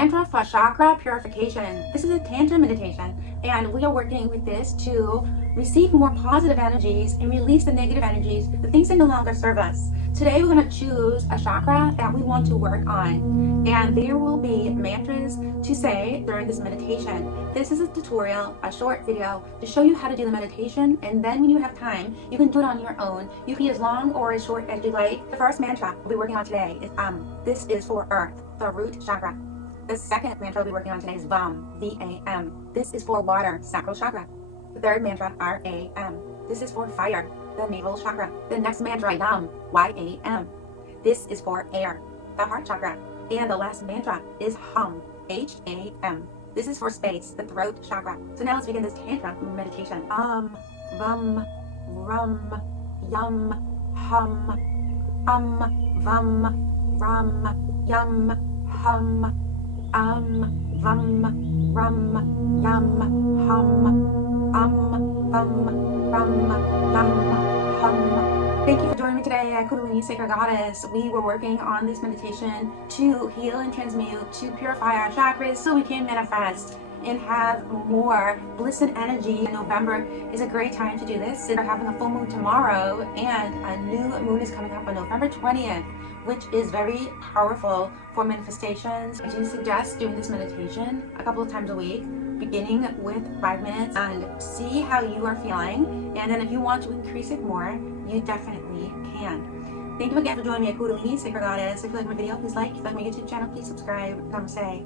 Tantra for chakra purification. This is a Tantra meditation, and we are working with this to receive more positive energies and release the negative energies, the things that no longer serve us. Today we're going to choose a chakra that we want to work on, and there will be mantras to say during this meditation. This is a tutorial, a short video to show you how to do the meditation, and then when you have time, you can do it on your own. You can be as long or as short as you like. The first mantra we'll be working on today is This is for Earth, the root chakra. The second mantra we'll be working on today is VAM, V-A-M. This is for water, sacral chakra. The third mantra, R-A-M. This is for fire, the navel chakra. The next mantra, YAM, Y-A-M. This is for air, the heart chakra. And the last mantra is HUM, H-A-M. This is for space, the throat chakra. So now let's begin this Tantra meditation. VAM, RUM, YUM, HUM, VAM, RUM, YUM, HUM, VAM, RUM, YUM, HUM, VAM, RUM, YUM, HUM. Thank you for joining me today at Kundalini Sacred Goddess. We were working on this meditation to heal and transmute, to purify our chakras so we can manifest and have more bliss and energy. November is a great time to do this. We're having a full moon tomorrow, and a new moon is coming up on November 20th, which is very powerful for manifestations. I do suggest doing this meditation a couple of times a week, beginning with 5 minutes, and see how you are feeling. And then if you want to increase it more, you definitely can. Thank you again for joining me at Kundalini Sacred Goddess. If you like my video, please like. If you like my YouTube channel, please subscribe. Namaste.